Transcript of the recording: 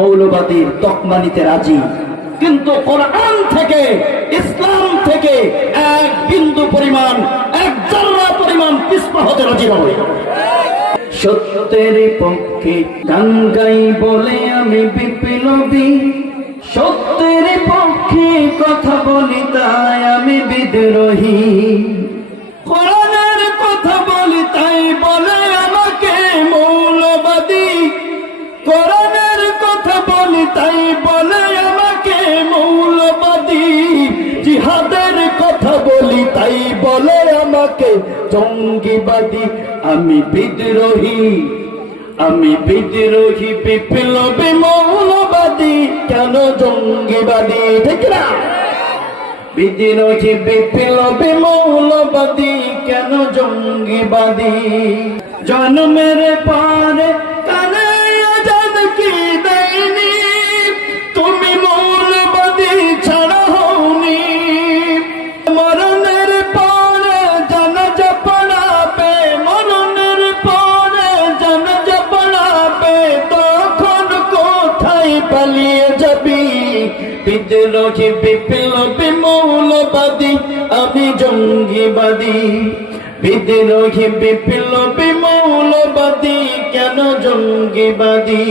মৌলবাদীর তকমা নিতে রাজি, কিন্তু কোরআন থেকে ইসলাম থেকে এক বিন্দু পরিমাণ, এক জাররা পরিমাণ পিছপা হতে রাজি নয়। সত্যের পক্ষে গান গাই বলে আমি বিপ্লবী, সত্যের পক্ষে কথা বলি তাই আমি বিদ্রোহী, কোরআনের কথা বলি তাই বলে আমাকে মৌলবাদী, কোরআনের কথা বলি তাই বলে আমাকে মৌলবাদী, জিহাদের কথা বলি তাই বলে আমাকে জঙ্গিবাদী। আমি বিদ্রোহী, আমি বিদ্রোহী, বিপ্লবী, মৌলবাদী, কেন জঙ্গিবাদী? ঠিক না? বিদ্রোহী, বিপ্লবী, মৌলবাদী, কেন জঙ্গিবাদী? জন্মের পরে কানে আজাদ কি দেয়নি, তুমি মৌলবাদী ছাড়া হওনি। মরণের পরে জানাজা পড়াবে, মরণের পরে জানাজা পড়াবে, তখন কোথায় পালিয়ে যাবি? বিদ্রোহী, বিপ্লবী, মৌলবাদী, আমি জঙ্গিবাদী। বিদ্রোহী, বিপ্লবী, মৌলবাদী, কেন জঙ্গিবাদী?